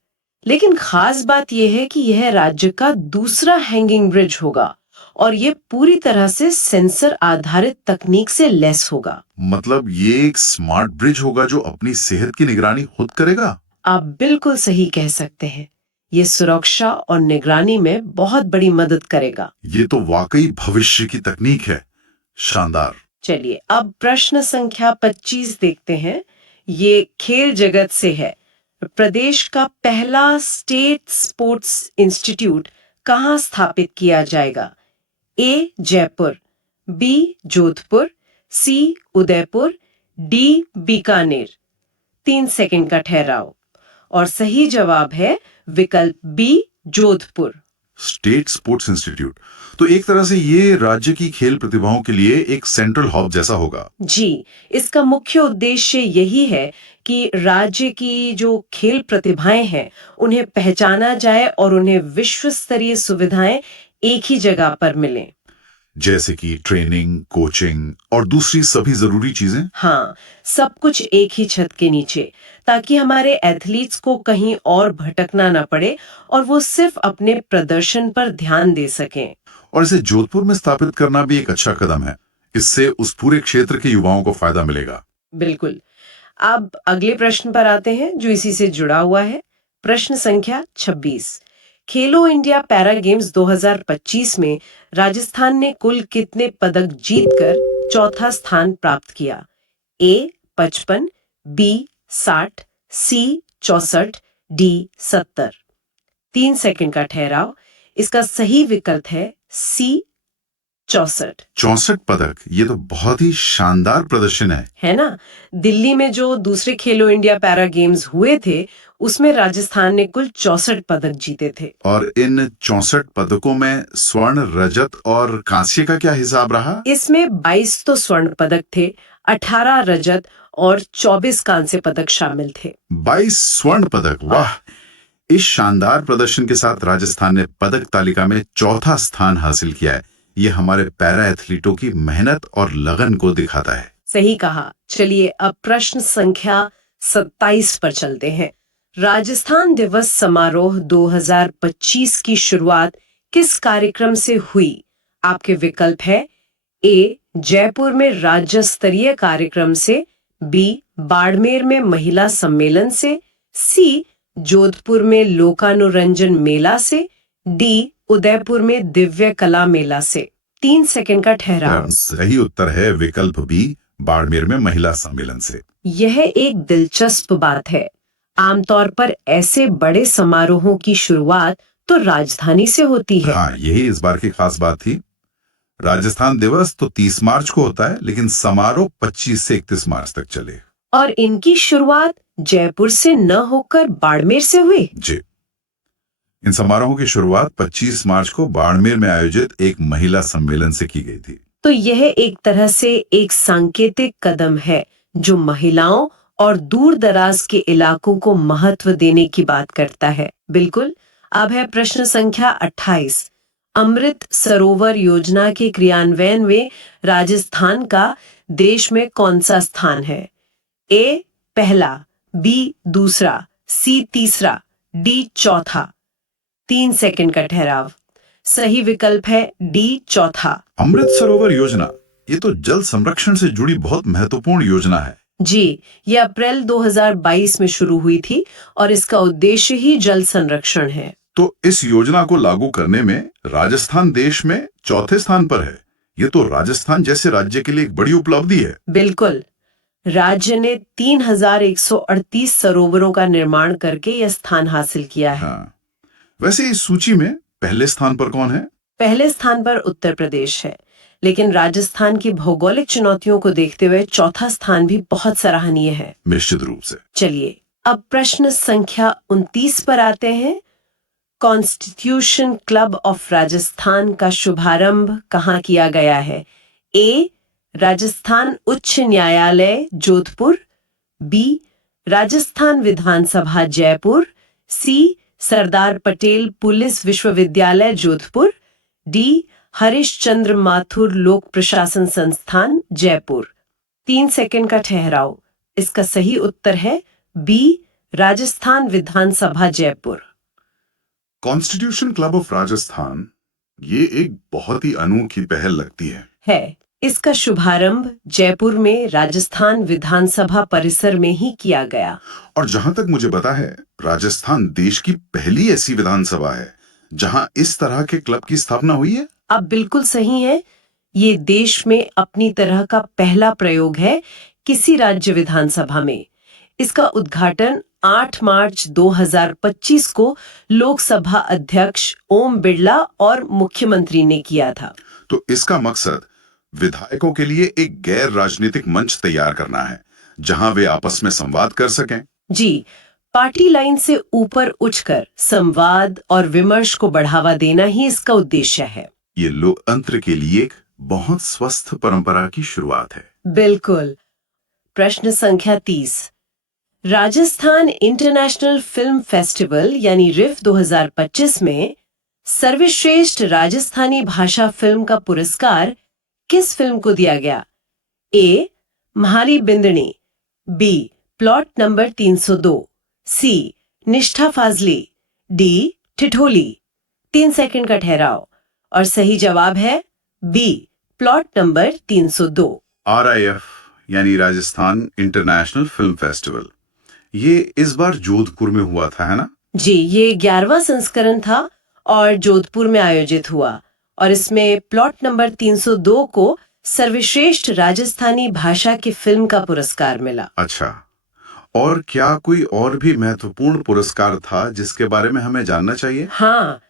लेकिन खास बात यह है कि यह राज्य का दूसरा हैंगिंग ब्रिज होगा और ये पूरी तरह से सेंसर आधारित तकनीक से लैस होगा। मतलब ये एक स्मार्ट ब्रिज होगा जो अपनी सेहत की निगरानी खुद करेगा। आप बिल्कुल सही कह सकते हैं। ये सुरक्षा और निगरानी में बहुत बड़ी मदद करेगा। ये तो वाकई भविष्य की तकनीक है। शानदार। चलिए अब प्रश्न संख्या 25 देखते हैं। ये खेल जगत से है। प्रदेश का पहला स्टेट स्पोर्ट्स इंस्टीट्यूट कहाँ स्थापित किया जाएगा? A Jaipur, B Jodhpur, C Udaipur, D Bikaner. 3 second का ठहराव। और सही जवाब है विकल्प B Jodhpur. State sports institute, तो एक तरह से ये राज्य की खेल प्रतिभाओं के लिए एक सेंट्रल हब जैसा होगा। जी, इसका मुख्य उद्देश्य यही है कि राज्य की जो खेल प्रतिभाएं हैं उन्हें पहचाना जाए और उन्हें विश्व स्तरीय सुविधाएं एक ही जगह पर मिलें। जैसे कि ट्रेनिंग, कोचिंग और दूसरी सभी जरूरी चीजें। हाँ, सब कुछ एक ही छत के नीचे, ताकि हमारे एथलीट्स को कहीं और भटकना न पड़े और वो सिर्फ अपने प्रदर्शन पर ध्यान दे सकें। और इसे जोधपुर में स्थापित करना भी एक अच्छा कदम है। इससे उस पूरे क्षेत्र के युवाओं को फायदा मिलेगा। बिल्कुल। अब अगले प्रश्न पर आते हैं जो इसी से जुड़ा हुआ है। प्रश्न संख्या 26। खेलो इंडिया पैरा गेम्स 2025 में राजस्थान ने कुल कितने पदक जीतकर चौथा स्थान प्राप्त किया? ए 55, बी 60, सी 64, डी 70। 3 सेकंड का ठहराव। इसका सही विकल्प है सी 64। 64 पदक, ये तो बहुत ही शानदार प्रदर्शन है ना? दिल्ली में जो दूसरे खेलो इंडिया पैरा गेम्स हुए थे उसमें राजस्थान ने कुल 64 पदक जीते थे। और इन 64 पदकों में स्वर्ण, रजत और कांस्य का क्या हिसाब रहा? इसमें 22 तो स्वर्ण पदक थे, 18 रजत और 24 कांस्य पदक शामिल थे। 22 स्वर्ण पदक, वाह। इस शानदार प्रदर्शन के साथ राजस्थान ने पदक तालिका में चौथा स्थान हासिल किया है। ये हमारे पैरा एथलीटों की मेहनत और लगन को दिखाता है। सही कहा। चलिए अब प्रश्न संख्या 27 पर चलते हैं। राजस्थान दिवस समारोह 2025 की शुरुआत किस कार्यक्रम से हुई? आपके विकल्प है ए जयपुर में राज्य स्तरीय कार्यक्रम से, बी बाड़मेर में महिला सम्मेलन से, सी जोधपुर में लोकानुरंजन मेला से, डी उदयपुर में दिव्य कला मेला से। 3 सेकंड का ठहराव। सही उत्तर है विकल्प बी, बाड़मेर में महिला सम्मेलन से। यह एक दिलचस्प बात है। आमतौर पर ऐसे बड़े समारोहों की शुरुआत तो राजधानी से होती है। हाँ, यही इस बार की खास बात थी। राजस्थान दिवस तो 30 मार्च को होता है, लेकिन समारोह 25 से 31 मार्च तक चले। और इनकी शुरुआत जयपुर से न होकर बाड़मेर से हुई। जी, इन समारोहों की शुरुआत 25 मार्च को बाड़मेर में आयोजित एक महिला सम्मेलन से की गई थी। तो यह एक तरह से एक सांकेतिक कदम है जो महिलाओं और दूर दराज के इलाकों को महत्व देने की बात करता है। बिल्कुल। अब है प्रश्न संख्या 28। अमृत सरोवर योजना के क्रियान्वयन में राजस्थान का देश में कौन सा स्थान है? ए पहला, बी दूसरा, सी तीसरा, डी चौथा। 3 सेकंड का ठहराव। सही विकल्प है डी चौथा। अमृत सरोवर योजना, ये तो जल संरक्षण से जुड़ी बहुत महत्वपूर्ण योजना है। जी, ये अप्रैल 2022 में शुरू हुई थी और इसका उद्देश्य ही जल संरक्षण है। तो इस योजना को लागू करने में राजस्थान देश में चौथे स्थान पर है। ये तो राजस्थान जैसे राज्य के लिए एक बड़ी उपलब्धि है। बिल्कुल। राज्य ने 3138 सरोवरों का निर्माण करके यह स्थान हासिल किया है। हाँ। वैसे इस सूची में पहले स्थान पर कौन है? पहले स्थान पर उत्तर प्रदेश है, लेकिन राजस्थान की भौगोलिक चुनौतियों को देखते हुए चौथा स्थान भी बहुत सराहनीय है। निश्चित रूप से। चलिए अब प्रश्न संख्या 29 पर आते हैं। कॉन्स्टिट्यूशन क्लब ऑफ राजस्थान का शुभारंभ कहाँ किया गया है? ए राजस्थान उच्च न्यायालय जोधपुर, बी राजस्थान विधानसभा जयपुर, सी सरदार पटेल पुलिस विश्वविद्यालय जोधपुर, डी हरिश्चंद्र माथुर लोक प्रशासन संस्थान जयपुर। 3 सेकंड का ठहराव। इसका सही उत्तर है बी, राजस्थान विधानसभा Jaipur. Constitution club of Rajasthan, ये एक बहुत ही अनोखी पहल लगती है। इसका शुभारंभ जयपुर में राजस्थान विधानसभा परिसर में ही किया गया। और जहां तक मुझे पता है, राजस्थान देश की पहली ऐसी विधानसभा है जहां इस तरह के क्लब की स्थापना हुई है। आप बिल्कुल सही हैं। ये देश में अपनी तरह का पहला प्रयोग है किसी राज्य विधानसभा में। इसका उद्घाटन 8 मार्च 2025 को लोकसभा अध्यक्ष ओम बिरला और मुख्यमंत्री ने किया था। तो इसका मकसद विधायकों के लिए एक गैर राजनीतिक मंच तैयार करना है जहां वे आपस में संवाद कर सकें। जी, पार्टी लाइन से ऊपर उठकर संवाद और विमर्श को बढ़ावा देना ही इसका उद्देश्य है। ये लोकतंत्र के लिए एक बहुत स्वस्थ परंपरा की शुरुआत है। बिल्कुल। प्रश्न संख्या 30। राजस्थान इंटरनेशनल फिल्म फेस्टिवल यानी रिफ 2025 में सर्वश्रेष्ठ राजस्थानी भाषा फिल्म का पुरस्कार किस फिल्म को दिया गया? ए, म्हारी बिंदनी, बी, प्लॉट नंबर 302, सी, निष्ठा फाजली, डी, ठिठोली। 3 सेकंड का ठहराव और सही जवाब है बी, प्लॉट नंबर 302। RIF यानी राजस्थान इंटरनेशनल फिल्म फेस्टिवल, ये इस बार जोधपुर में हुआ था, है ना? जी, ये 11वां संस्करण था और जोधपुर में आयोजित हुआ और इसमें प्लॉट नंबर 302 को सर्वश्रेष्ठ राजस्थानी भाषा की फिल्म का पुरस्कार मिला। अच्छा, और क्या कोई और भी महत्वपूर्ण पुरस्कार था जिसके बारे में हमें जानना चाहिए? हाँ,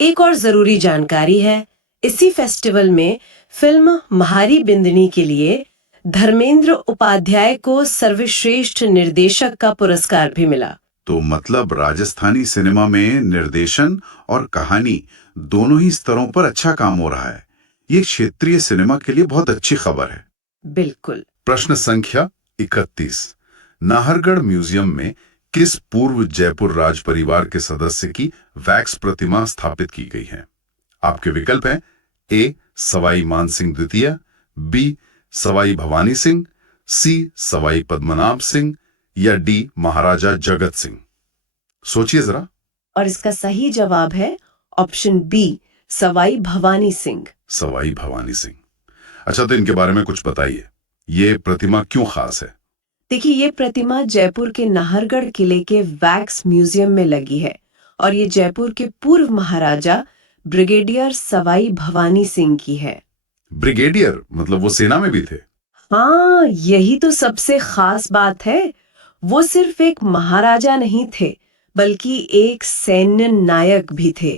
एक और जरूरी जानकारी है। इसी फेस्टिवल में फिल्म म्हारी बिंदनी के लिए धर्मेंद्र उपाध्याय को सर्वश्रेष्ठ निर्देशक का पुरस्कार भी मिला। तो मतलब राजस्थानी सिनेमा में निर्देशन और कहानी दोनों ही स्तरों पर अच्छा काम हो रहा है। ये क्षेत्रीय सिनेमा के लिए बहुत अच्छी खबर है। बिल्कुल। प्रश्न संख्या 31। नाहरगढ़ म्यूजियम में किस पूर्व जयपुर राज परिवार के सदस्य की वैक्स प्रतिमा स्थापित की गई है? आपके विकल्प हैं ए, सवाई मानसिंह द्वितीय, बी, सवाई भवानी सिंह, सी, सवाई पद्मनाभ सिंह या डी, महाराजा जगत सिंह। सोचिए जरा। और इसका सही जवाब है ऑप्शन बी, सवाई भवानी सिंह। सवाई भवानी सिंह। अच्छा, तो इनके बारे में कुछ बताइए। ये प्रतिमा क्यों खास है? देखिए, ये प्रतिमा जयपुर के नाहरगढ़ किले के वैक्स म्यूजियम में लगी है और ये जयपुर के पूर्व महाराजा ब्रिगेडियर सवाई भवानी सिंह की है। ब्रिगेडियर मतलब वो सेना में भी थे? हाँ, यही तो सबसे खास बात है। वो सिर्फ एक महाराजा नहीं थे, बल्कि एक सैन्य नायक भी थे।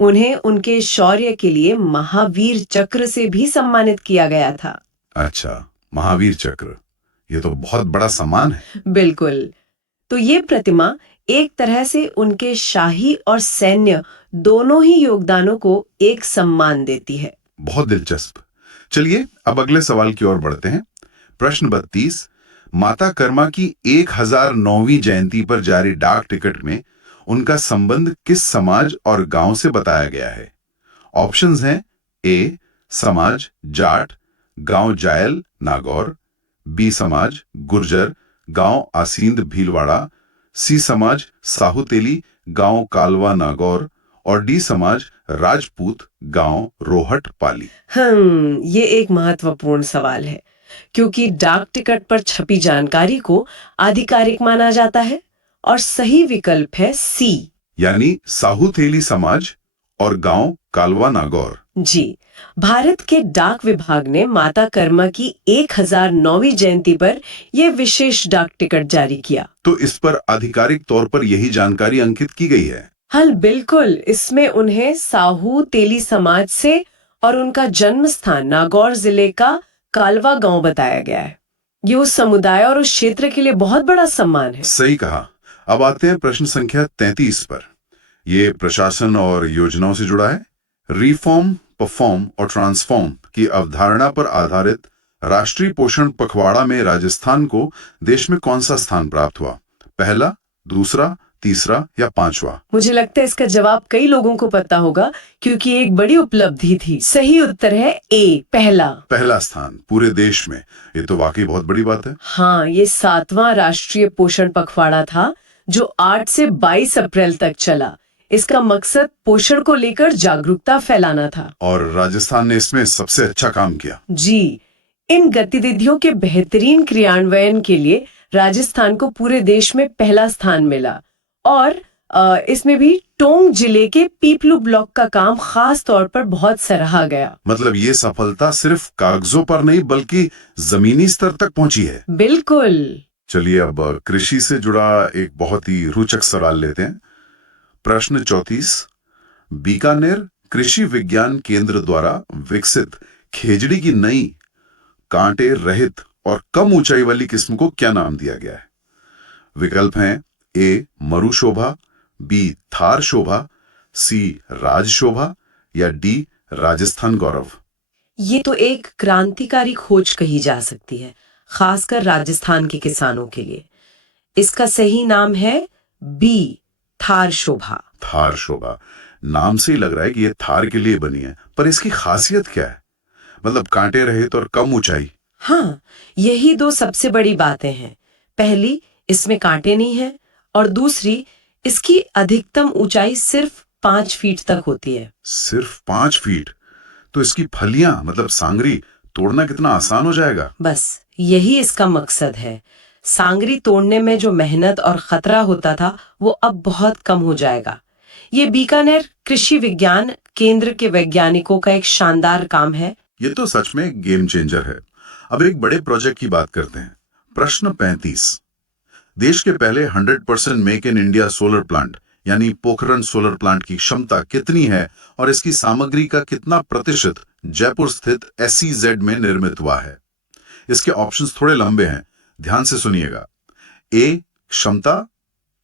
उन्हें उनके शौर्य के लिए महावीर चक्र से भी सम्मानित किया गया था। अच्छा, महावीर चक्र, ये तो बहुत बड़ा सम्मान है। बिल्कुल। तो ये प्रतिमा एक तरह से उनके शाही और सैन्य दोनों ही योगदानों को एक सम्मान देती है। बहुत दिलचस्प। चलिए अब अगले सवाल की ओर बढ़ते हैं। प्रश्न 32। माता कर्मा की 1009वीं जयंती पर जारी डाक टिकट में उनका संबंध किस समाज और गांव से बताया गया है? ऑप्शंस हैं ए, समाज जाट, गांव जायल नागौर, बी, समाज गुर्जर, गांव आसींद भीलवाड़ा, सी, समाज साहुतेली, गांव कालवा नागौर और डी, समाज राजपूत, गांव रोहट पाली। ये एक महत्वपूर्ण सवाल है क्योंकि डाक टिकट पर छपी जानकारी को आधिकारिक माना जाता है और सही विकल्प है सी, यानी साहुतेली समाज और गांव कालवा नागौर। जी, भारत के डाक विभाग ने माता कर्मा की 1009वीं जयंती पर यह विशेष डाक टिकट जारी किया। तो इस पर आधिकारिक तौर पर यही जानकारी अंकित की गई है? हल बिल्कुल। इसमें उन्हें साहू तेली समाज से और उनका जन्म स्थान नागौर जिले का कालवा गांव बताया गया है। ये उस समुदाय और उस क्षेत्र के लिए बहुत बड़ा सम्मान है। सही कहा। अब आते हैं प्रश्न संख्या 33 पर। ये प्रशासन और योजनाओं से जुड़ा है। रिफॉर्म, परफॉर्म और ट्रांसफॉर्म की अवधारणा पर आधारित राष्ट्रीय पोषण पखवाड़ा में राजस्थान को देश में कौन सा स्थान प्राप्त हुआ? पहला, दूसरा, तीसरा या पांचवा? मुझे लगता है इसका जवाब कई लोगों को पता होगा क्योंकि ये एक बड़ी उपलब्धि थी। सही उत्तर है ए, पहला। पहला स्थान पूरे देश में, ये तो वाकई बहुत बड़ी बात है। हाँ, ये 7वां राष्ट्रीय पोषण पखवाड़ा था जो 8 से 22 अप्रैल तक चला। इसका मकसद पोषण को लेकर जागरूकता फैलाना था। और राजस्थान ने इसमें सबसे अच्छा काम किया। जी, इन गतिविधियों के बेहतरीन क्रियान्वयन के लिए राजस्थान को पूरे देश में पहला स्थान मिला। और इसमें भी टोंक जिले के पीपलू ब्लॉक का काम खास तौर पर बहुत सराहा गया। मतलब ये सफलता सिर्फ कागजों पर नहीं बल्कि जमीनी स्तर तक पहुंची है। बिल्कुल। चलिए अब कृषि से जुड़ा एक बहुत ही रोचक सवाल लेते हैं। प्रश्न 34, बीकानेर कृषि विज्ञान केंद्र द्वारा विकसित खेजड़ी की नई कांटे रहित और कम ऊंचाई वाली किस्म को क्या नाम दिया गया है? विकल्प हैं ए मरु शोभा, बी थार शोभा, सी राज शोभा या डी राजस्थान गौरव। ये तो एक क्रांतिकारी खोज कही जा सकती है, खासकर राजस्थान के किसानों के लिए। इसका सही नाम है बी, थार शोभा। थार शोभा, नाम से ही लग रहा है कि ये थार के लिए बनी है, पर इसकी खासियत क्या है? मतलब कांटे रहित और कम ऊंचाई। हाँ, यही दो सबसे बड़ी बातें हैं। पहली, इसमें कांटे नहीं है, और दूसरी, इसकी अधिकतम ऊंचाई सिर्फ 5 फीट तक होती है। सिर्फ 5 फीट? तो इसकी फलियां मतलब सांगरी तोड़ना कितना आसान हो जाएगा। बस यही इसका मकसद है। सांगरी तोड़ने में जो मेहनत और खतरा होता था वो अब बहुत कम हो जाएगा। ये बीकानेर कृषि विज्ञान केंद्र के वैज्ञानिकों का एक शानदार काम है। ये तो सच में गेम चेंजर है। अब एक बड़े प्रोजेक्ट की बात करते हैं। प्रश्न 35, देश के पहले 100% make in India solar plant यानी पोखरण सोलर प्लांट की क्षमता कितनी है और इसकी सामग्री का कितना प्रतिशत जयपुर स्थित SEZ में निर्मित हुआ है? इसके ऑप्शंस थोड़े लंबे हैं, ध्यान से सुनिएगा। ए क्षमता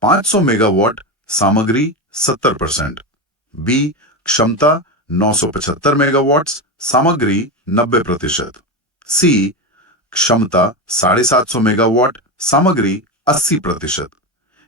500 मेगावाट, सामग्री 70%। बी क्षमता 975 मेगावाट्स, सामग्री 90%। सी क्षमता 750 मेगावाट, सामग्री 80%।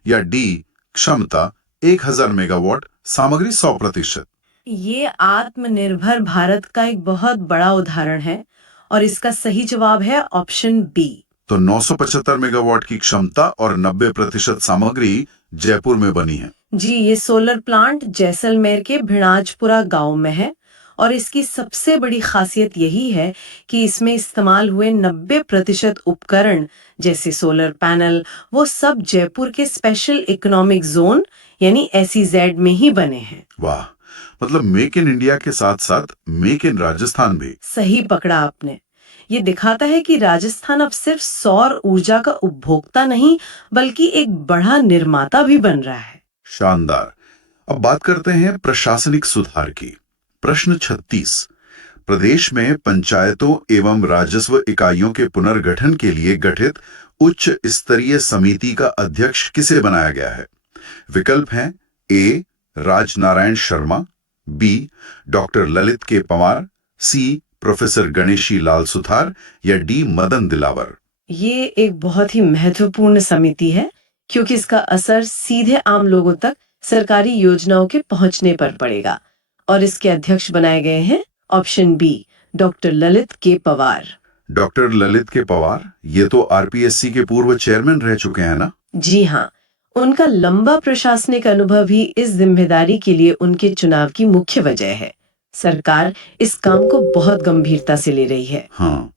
या डी क्षमता 1000 मेगावाट, सामग्री 100%। ये आत्मनिर्भर भारत का एक बहुत बड़ा उदाहरण है और इसका सही जवाब है ऑप्शन बी। तो 975 मेगावाट की क्षमता और 90% सामग्री जयपुर में बनी है। जी, ये सोलर प्लांट जैसलमेर के भिणाजपुरा गांव में है और इसकी सबसे बड़ी खासियत यही है कि इसमें इस्तेमाल हुए 90% उपकरण जैसे सोलर पैनल वो सब जयपुर के स्पेशल इकोनॉमिक जोन यानी SEZ में ही बने हैं। वाह, मतलब मेक इन इंडिया के साथ साथ मेक इन राजस्थान भी। सही पकड़ा आपने। ये दिखाता है कि राजस्थान अब सिर्फ सौर ऊर्जा का उपभोक्ता नहीं बल्कि एक बड़ा निर्माता भी बन रहा है। शानदार। अब बात करते हैं प्रशासनिक सुधार की। प्रश्न 36, प्रदेश में पंचायतों एवं राजस्व इकाइयों के पुनर्गठन के लिए गठित उच्च स्तरीय समिति का अध्यक्ष किसे बनाया गया है? विकल्प हैं ए राजनारायण शर्मा, बी डॉक्टर ललित के पंवार, सी प्रोफेसर गणेशी लाल सुथार या डी मदन दिलावर। ये एक बहुत ही महत्वपूर्ण समिति है क्योंकि इसका असर सीधे आम लोगों तक सरकारी योजनाओं के पहुंचने पर पड़ेगा और इसके अध्यक्ष बनाए गए हैं ऑप्शन बी, डॉक्टर ललित के पंवार। डॉक्टर ललित के पंवार, ये तो RPSC के पूर्व चेयरमैन रह चुके हैं ना? जी हाँ, उनका लंबा प्रशासनिक अनुभव ही इस जिम्मेदारी के लिए उनके चुनाव की मुख्य वजह है। सरकार इस काम को बहुत गंभीरता से ले रही है। हाँ,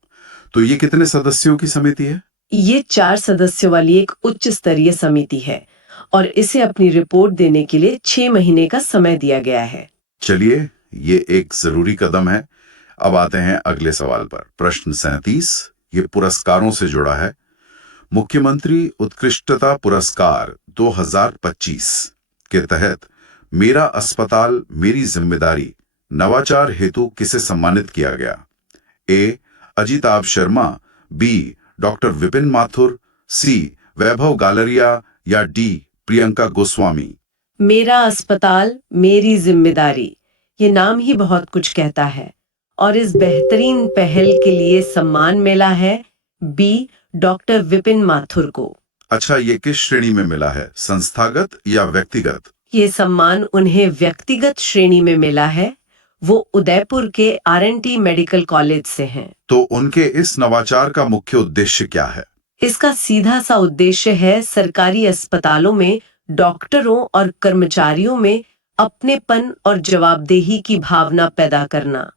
तो ये कितने सदस्यों की समिति है? ये 4 सदस्यों वाली एक उच्च स्तरीय समिति है और इसे अपनी रिपोर्ट देने के लिए 6 महीने का समय दिया गया है। चलिए, ये एक जरूरी कदम है। अब आते हैं अगले सवाल पर। प्रश्न 37, ये पुरस्कारों से जुड़ा है। मुख्यमंत्री उत्कृष्टता पुरस्कार 2025 के तहत मेरा अस्पताल मेरी जिम्मेदारी नवाचार हेतु किसे सम्मानित किया गया? ए अजिताभ शर्मा, बी डॉक्टर विपिन माथुर, सी वैभव गालरिया या डी प्रियंका गोस्वामी। मेरा अस्पताल मेरी जिम्मेदारी, ये नाम ही बहुत कुछ कहता है और इस बेहतरीन पहल के लिए सम्मान मिला है बी डॉक्टर विपिन माथुर को। अच्छा, ये किस श्रेणी में मिला है, संस्थागत या व्यक्तिगत? ये सम्मान उन्हें व्यक्तिगत श्रेणी में मिला है। वो उदयपुर के आर&टी मेडिकल कॉलेज से हैं। तो उनके इस नवाचार का मुख्य उद्देश्य क्या है? इसका सीधा सा उद्देश्य है सरकारी अस्पतालों में डॉक्टरों और कर्मचारियों में अपनेपन और जवाबदेही की भावना पैदा करना।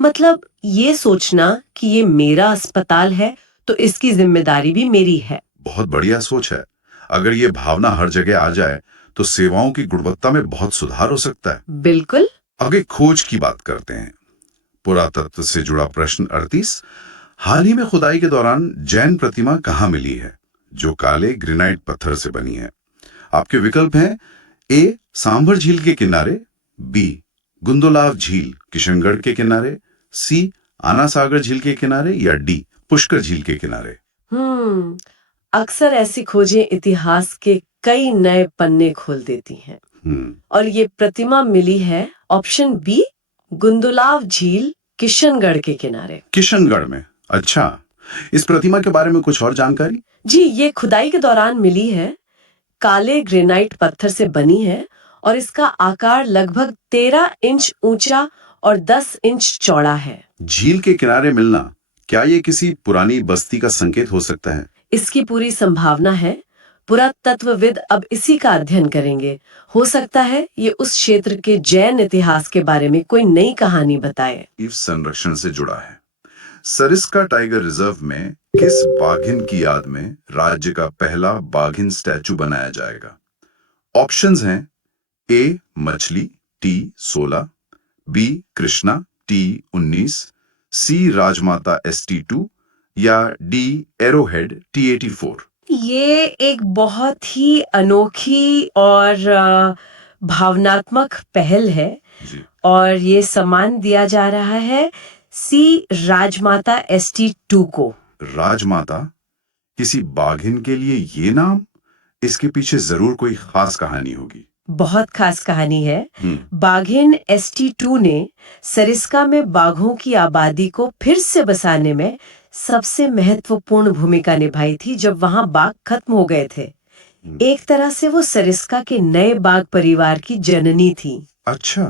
मतलब ये सोचना कि ये मेरा अस्पताल है तो इसकी जिम्मेदारी भी मेरी है। बहुत बढ़िया सोच है। अगर ये भावना हर जगह आ जाए तो सेवाओं की गुणवत्ता में बहुत सुधार हो सकता है। बिल्कुल। आगे खोज की बात करते हैं। पुरातत्व से जुड़ा प्रश्न 38। हाल ही में खुदाई के दौरान जैन प्रतिमा कहाँ मिली है, जो काले ग्रेनाइट पत्थर से बनी है? आपके विकल्प हैं ए सांभर झील के किनारे, बी गुंदोलाव झील किशनगढ़ के किनारे, सी आना सागर झील के किनारे, या डी पुष्कर झील के किनारे। अक्सर ऐसी खोजें इतिहास के कई नए पन्ने खोल देती हैं। और ये प्रतिमा मिली है ऑप्शन बी, गुंदुलाव झील किशनगढ़ के किनारे। किशनगढ़ में? अच्छा, इस प्रतिमा के बारे में कुछ और जानकारी? जी, ये खुदाई के दौरान मिली है, काले ग्रेनाइट पत्थर से बनी है और इसका आकार लगभग 13 इंच ऊंचा और 10 इंच चौड़ा है। झील के किनारे मिलना, क्या ये किसी पुरानी बस्ती का संकेत हो सकता है? इसकी पूरी संभावना है। पुरातत्वविद अब इसी का अध्ययन करेंगे। हो सकता है ये उस क्षेत्र के जैन इतिहास के बारे में कोई नई कहानी बताए। इस संरक्षण से जुड़ा है। सरिस्का टाइगर रिजर्व में किस बाघिन की याद में राज्य का पहला बाघिन स्टैचू बनाया जाएगा? ऑप्शंस हैं ए मछली T16, बी कृष्णा T19, सी राजमाता ST2, या डी एरोहेड T84। ये एक बहुत ही अनोखी और भावनात्मक पहल है जी। और ये सम्मान दिया जा रहा है सी राजमाता ST2 को। राजमाता? किसी बाघिन के लिए ये नाम? इसके पीछे जरूर कोई खास कहानी होगी। बहुत खास कहानी है। बाघिन ST2 ने सरिस्का में बाघों की आबादी को फिर से बसाने में सबसे महत्वपूर्ण भूमिका निभाई थी जब वहां बाघ खत्म हो गए थे। एक तरह से वो सरिस्का के नए बाघ परिवार की जननी थी। अच्छा।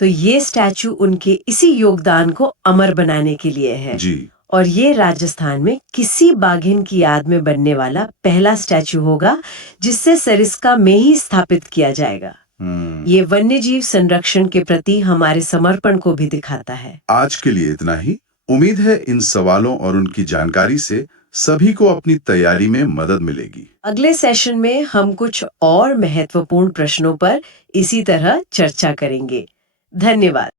तो ये स्टैचू उनके इसी योगदान को अमर बनाने के लिए है। जी। और ये राजस्थान में किसी बाघिन की याद में बनने वाला पहला स्टैचू होगा जिससे सरिस्का में ही स्थापित किया जाएगा। ये वन्यजीव संरक्षण के प्रति हमारे समर्पण को भी दिखाता है। आज के लिए इतना ही। उम्मीद है इन सवालों और उनकी जानकारी से सभी को अपनी तैयारी में मदद मिलेगी। अगले सेशन में हम कुछ और महत्वपूर्ण प्रश्नों पर इसी तरह चर्चा करेंगे। धन्यवाद।